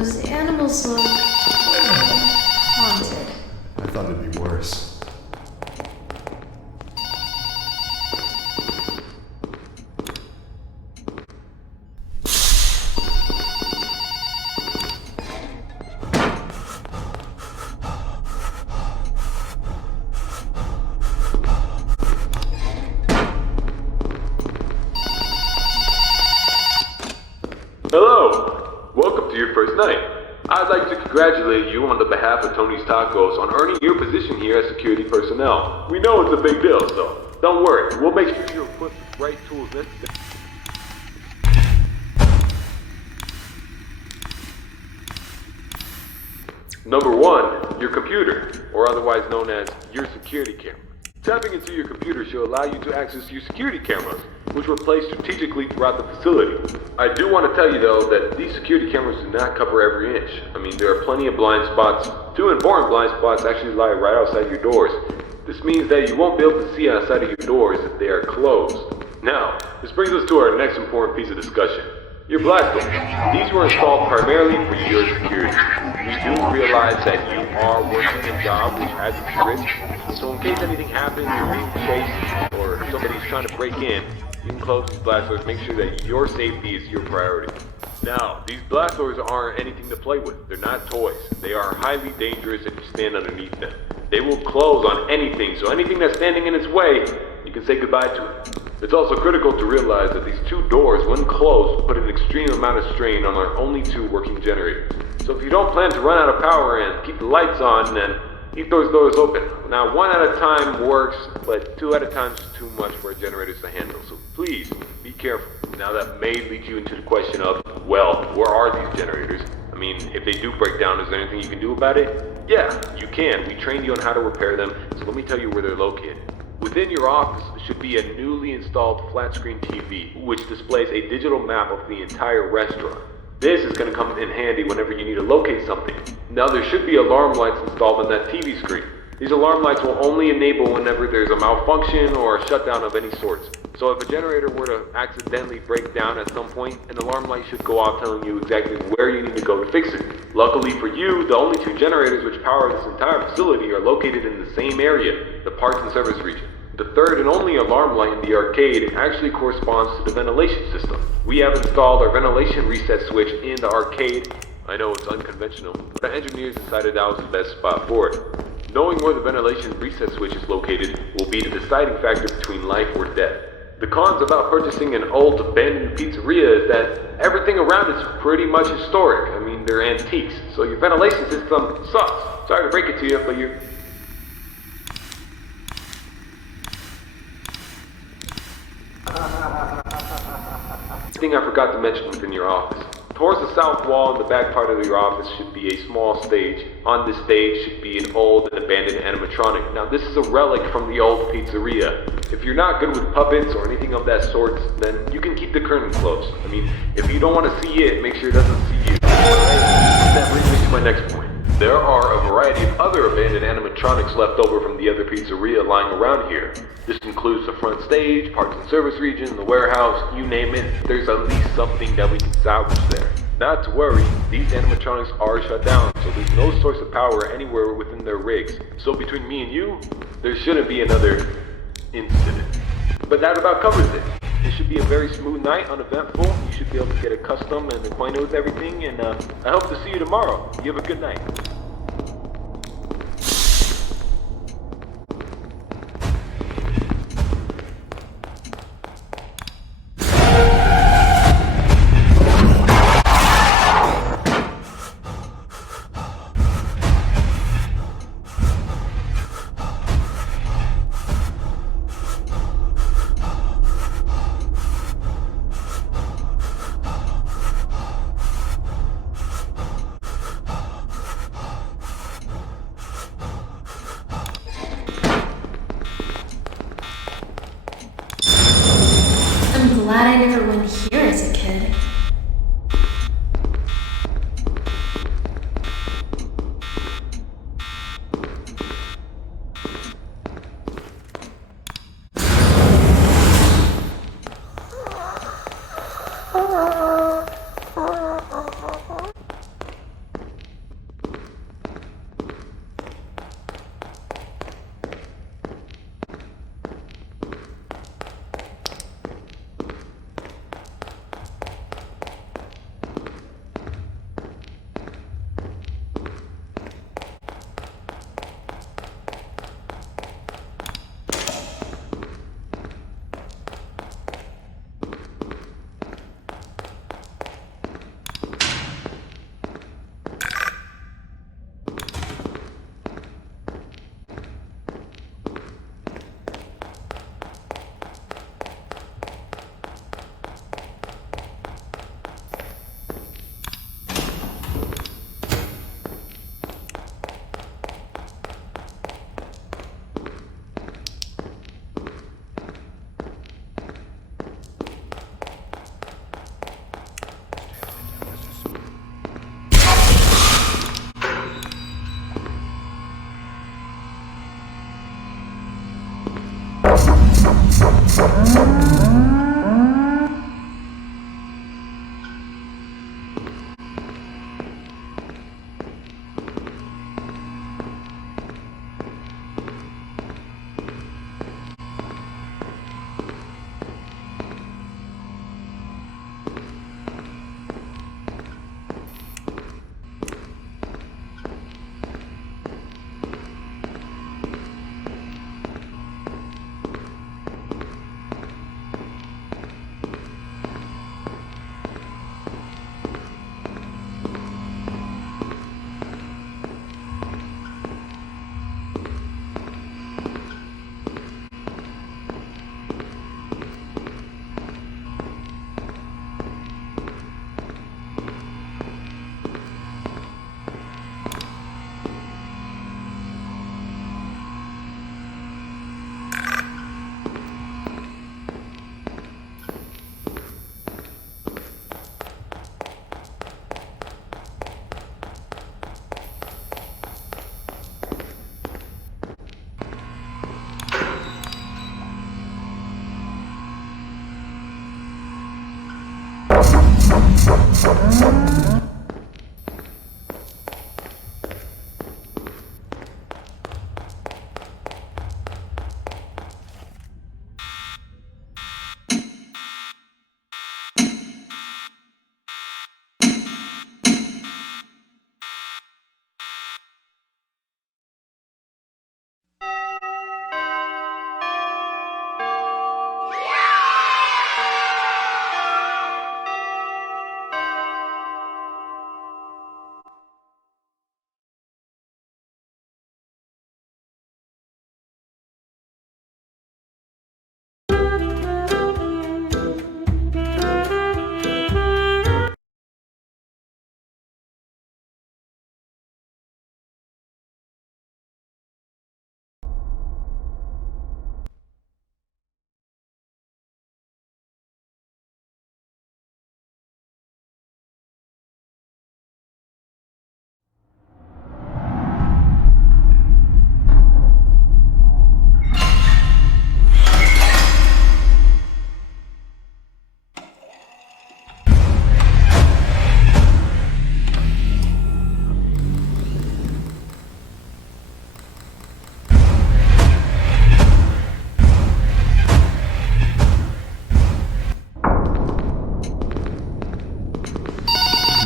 Those animals look haunted. I thought it'd be worse. Hello! Welcome to your first night. I'd like to congratulate you on the behalf of Tony's Tacos on earning your position here as security personnel. We know it's a big deal, so don't worry. We'll make sure you're equipped with the right tools necessary. Number 1, your computer, or otherwise known as your security camera. Tapping into your computer should allow you to access your security cameras, which were placed strategically throughout the facility. I do want to tell you though that these security cameras do not cover every inch. I mean, there are plenty of blind spots. 2 important blind spots actually lie right outside your doors. This means that you won't be able to see outside of your doors if they are closed. Now, this brings us to our next important piece of discussion. Your blast doors. These were installed primarily for your security. We do realize that you are working a job which has its risks, so in case anything happens, you're being chased, or somebody's trying to break in, you can close these blast doors, make sure that your safety is your priority. Now, these blast doors aren't anything to play with. They're not toys. They are highly dangerous if you stand underneath them. They will close on anything, so anything that's standing in its way, you can say goodbye to it. It's also critical to realize that these 2 doors, when closed, put an extreme amount of strain on our only 2 working generators. So if you don't plan to run out of power and keep the lights on, then keep those doors open. Now, 1 at a time works, but 2 at a time is too much for our generators to handle. So please, be careful. Now that may lead you into the question of, well, where are these generators? I mean, if they do break down, is there anything you can do about it? Yeah, you can. We trained you on how to repair them, so let me tell you where they're located. Within your office should be a newly installed flat-screen TV, which displays a digital map of the entire restaurant. This is going to come in handy whenever you need to locate something. Now there should be alarm lights installed on that TV screen. These alarm lights will only enable whenever there's a malfunction or a shutdown of any sorts. So if a generator were to accidentally break down at some point, an alarm light should go off telling you exactly where you need to go to fix it. Luckily for you, the only 2 generators which power this entire facility are located in the same area, the parts and service region. The 3rd and only alarm light in the arcade actually corresponds to the ventilation system. We have installed our ventilation reset switch in the arcade. I know it's unconventional, but our engineers decided that was the best spot for it. Knowing where the ventilation reset switch is located will be the deciding factor between life or death. The cons about purchasing an old abandoned pizzeria is that everything around it's pretty much historic. I mean, they're antiques, so your ventilation system sucks. Sorry to break it to you, but you're... Thing I forgot to mention within your office. Towards the south wall in the back part of your office should be a small stage. On this stage should be an old and abandoned animatronic. Now this is a relic from the old pizzeria. If you're not good with puppets or anything of that sort, then you can keep the curtain closed. I mean, if you don't want to see it, make sure it doesn't see you. That brings me to my next point. There are a variety of other abandoned animatronics left over from the other pizzeria lying around here. This includes the front stage, parts and service region, the warehouse, you name it. There's at least something that we can salvage there. Not to worry, these animatronics are shut down, so there's no source of power anywhere within their rigs. So between me and you, there shouldn't be another incident. But that about covers it. It should be a very smooth night, uneventful. You should be able to get accustomed and acquainted with everything, and I hope to see you tomorrow. You have a good night. I'm glad I never went here as a kid.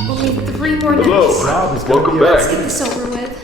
Only 3 more Hello, nights. Rob is gonna welcome be Let's back. get this over with.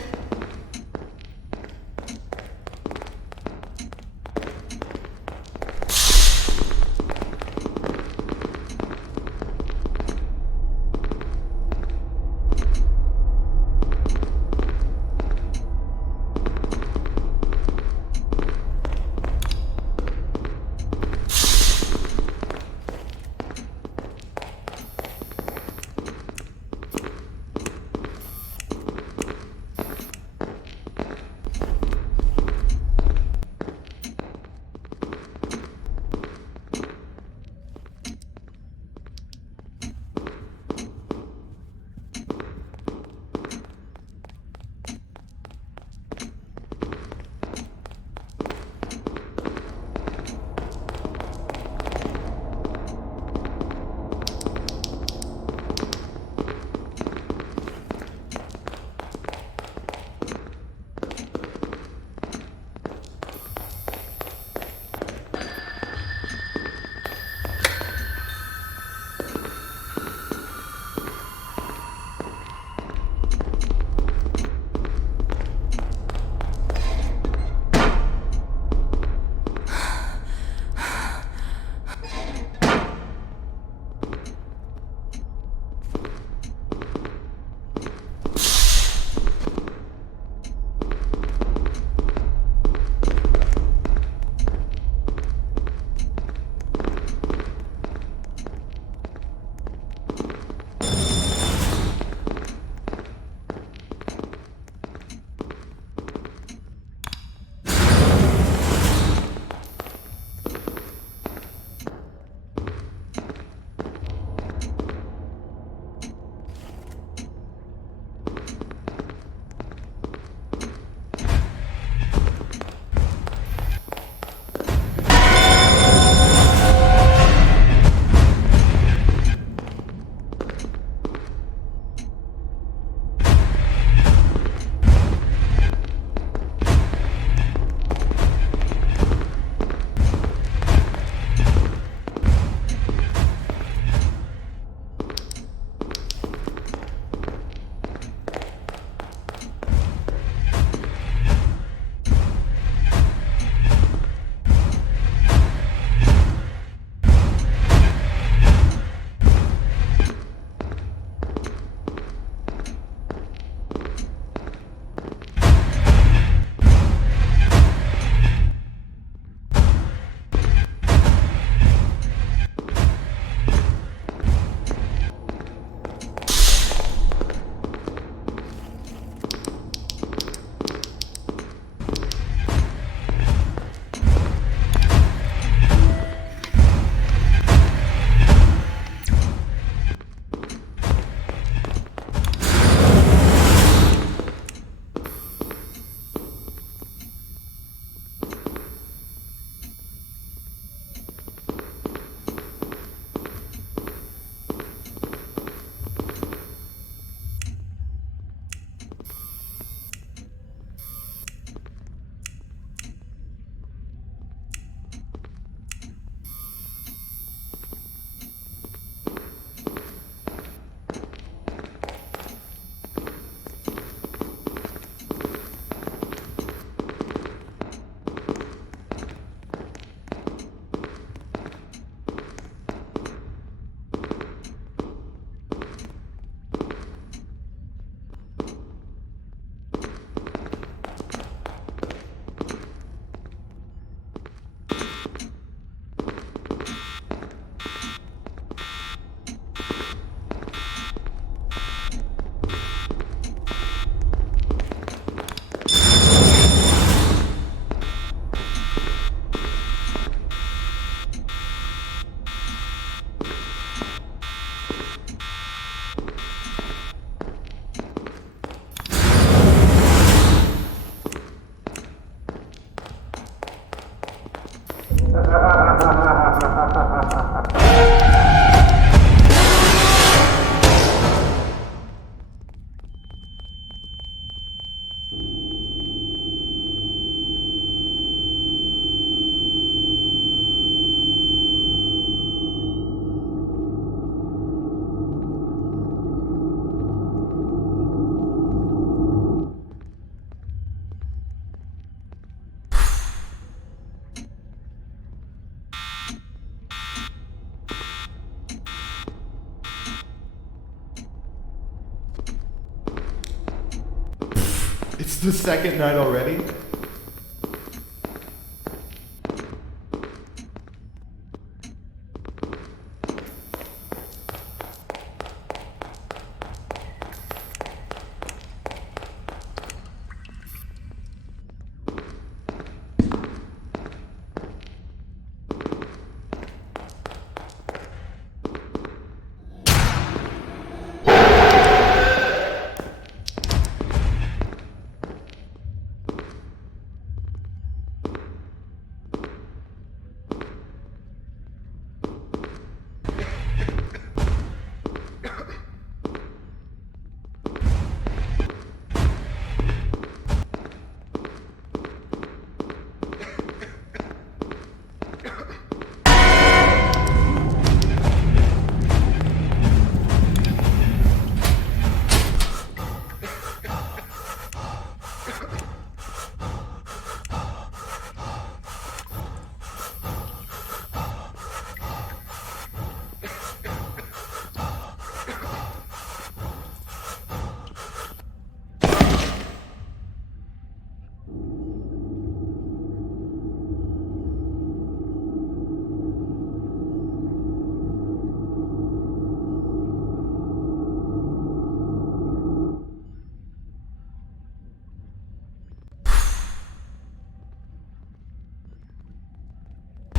the second night already?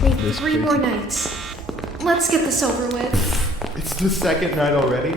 Wait, 3 more nights. Let's get this over with. It's the second night already?